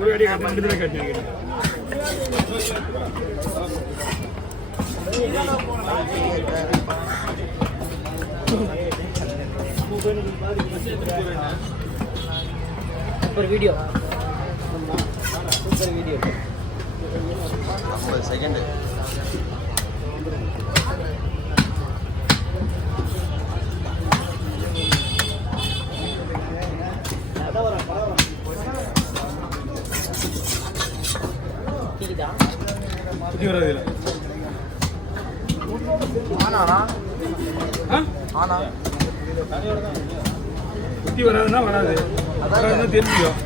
ஒரு அடி ரெண்டு தடவை கட்டிக்கிறேன். Super video, super video. 50 second. சுத்தி வராதுன்னா வராது, வராதுன்னா தெரிஞ்சுக்கும்.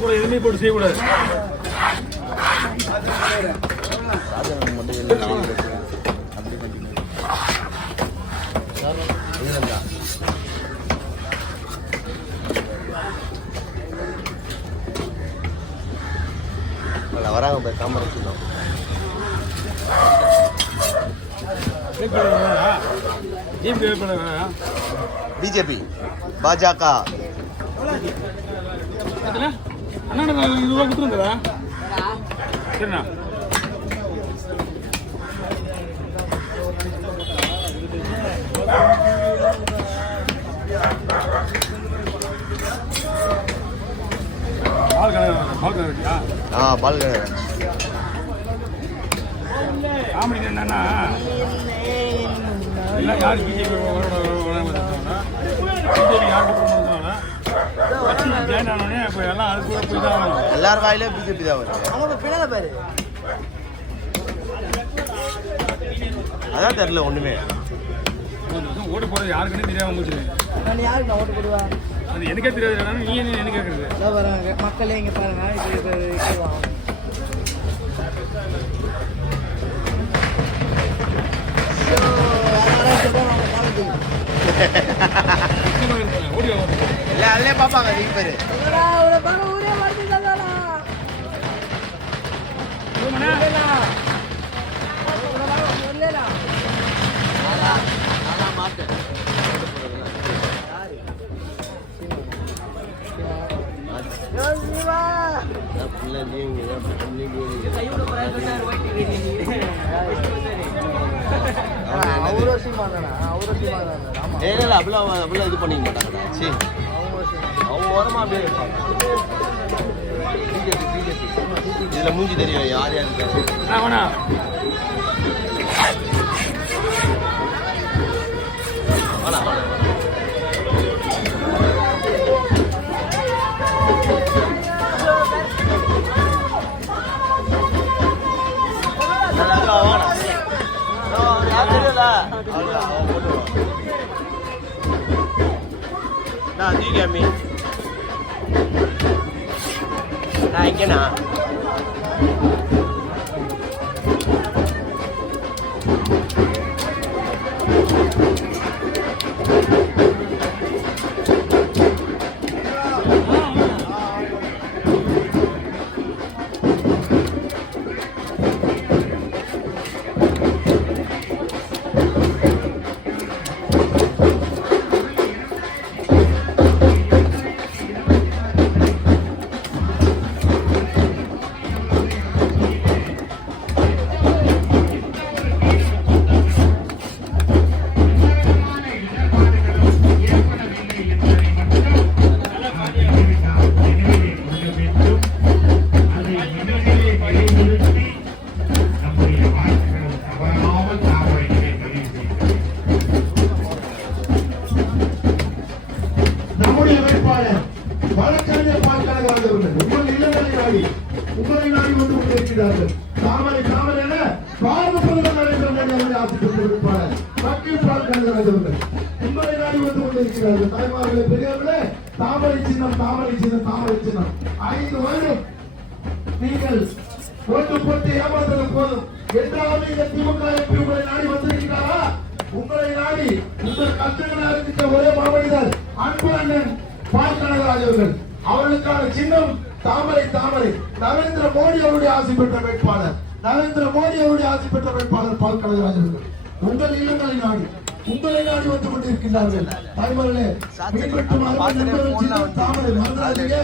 கூட எதுவுமே போட்டு செய்யக்கூடாது. வராங்க காமராஜ் பிஜேபி பாஜக அண்ணா 20 ரூபா கொடுத்துருந்தா சரிண்ணா. பால் காமெடி என்னன்னா எல்லாம் யார் பிஜேபி ஜாயின் ஆனோடனே இப்போ எல்லாம் அது கூட போய் தான் ஆகணும். எல்லார் வாயிலும் பிஜேபி தான் வருது. அதான் தெரியல ஒண்ணுமே. ஓட்டு போடுறது யாருக்குன்னு தெரியாம முடிச்சுது. யாருக்கு நான் ஓட்டு போடுவேன் அது எனக்கே தெரியாது. நீ என்ன கேட்கறது? வராங்க மக்களே இங்கே பாருங்க. இல்ல அதுலயே பாப்பாங்க நீ பேரு அப்படிலாம் இது பண்ணிக்க மாட்டாங்கடா. சரி அவங்க ஓரமா அப்படியே இருப்பாங்க. இதுல மூஞ்சி தெரியும் யார் யார் இருக்காங்க. நான் தீகாமி நான் இங்கேண்ணா தாமரை சின்னம் 5 வருடம் நீங்கள் ஓட்டு போட்டு ஏமாந்தது போதும். என்றாவது இந்த திமுக எம்பி உங்களை நாடி வந்திருக்கிறாரா? உங்களை நாடி உங்கள் கஷ்டங்களை அறிவித்த ஒரே மாமனிதர் அன்பு அண்ணன் பால் கனகராஜ் அவர்கள். அவர்களுக்கான சின்னம் தாமரை. தாமரை நரேந்திர மோடி அவருடைய ஆசை பெற்ற வேட்பாளர். நரேந்திர மோடி அவருடைய ஆசை பெற்ற வேட்பாளர் பால் கனகராஜ் அவர்கள். உங்கள் இல்லங்களை நாடி உங்களை நாடி வந்து கொண்டிருக்கிறார்கள். தாய்மார்களே, தாமரை மறந்துடாதீங்க.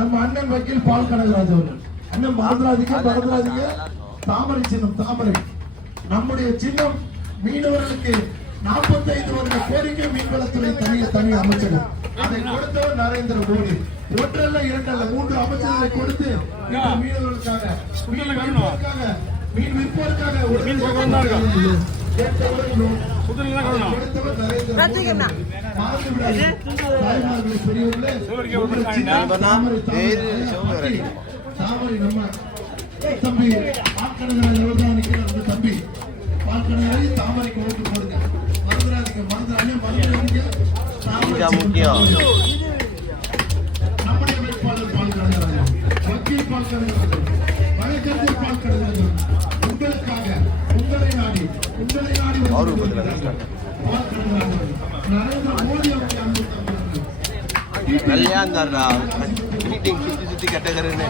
நம்ம அண்ணன் வக்கீல் பால் கனகராஜ் அவர்கள். அண்ணன் மறந்துடாதீங்க. தாமரை சின்னம் தாமரை. நம்முடைய சின்னம் மீனவர்களுக்கு 45 வருட கோரிக்கை மீன்வளத்துறை தனி அமைச்சகம். அதை கொடுத்தவர் நரேந்திர மோடி. ஒன்றல்ல இரண்டல்ல 3 அமைச்சர்களை கொடுத்து மீனவர்களுக்காக மீன் விற்பதற்காக தாமரை நம்ம தம்பி தம்பி பால்கனகராஜ் தாமரைக்கு ஓட்டு போடுங்க. மறந்துடாதீங்க. முக்கியம் நம்முடைய வேட்பாளர் பால் கனகராஜ், வக்கீல் பால் கனகராஜ், வழக்கறிஞர் பால் கனகராஜ் உங்களுக்காக உங்களை நாடி பால் கனகராஜ் நரேந்திர மோடி அவர்கள் நல்லா இருந்தாருடா. மீட்டிங் சுத்தி கேட்டகரின்னு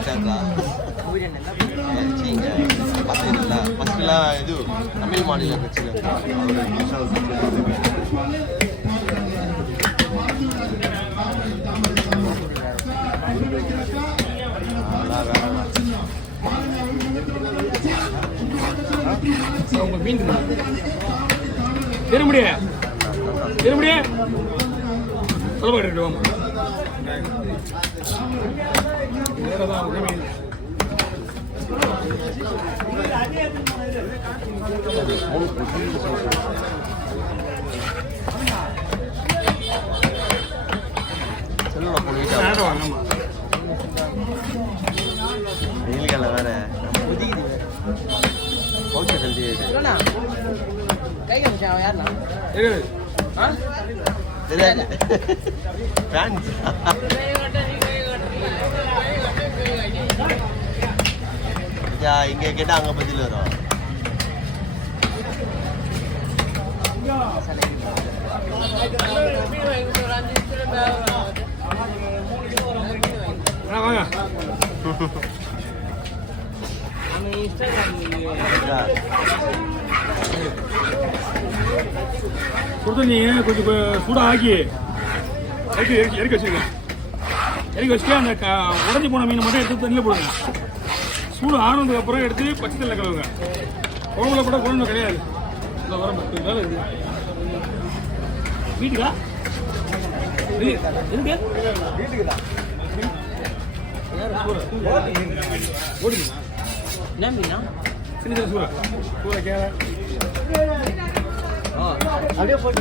ஃபஸ்ட்டுலாம் இது தமிழ் மாநில கட்சியில் மீன் திரும்பிய செல்லுடா போயிட்டா வெயில்கால வேற பௌச்ச கல்வி கை காமிச்சான் யாருண்ணா? ஃபேன்ஸ் இங்க கேட்டா அங்க பதில் வரும். வாங்க கொடுத்து நீங்க கொஞ்சம் சூடாக ஆக்கி இறக்கி வச்சுருங்க. இறக்கி வச்சுட்டு அந்த உடஞ்சி போன மீனை மட்டும் எடுத்து தண்ணியில் போடுங்க. சூடு ஆனதுக்கு அப்புறம் எடுத்து பச்சை தண்ணியில் கழுவுங்க. குழம்புல கூட குழம்பு கிடையாது. இந்த வர வேலை இருக்கு வீட்டுக்கா இருக்கு வீட்டுக்குதான் ஓடுங்க. என்ன மீனா? சின்ன சின்ன சூறை கேர அப்படியே போட்டு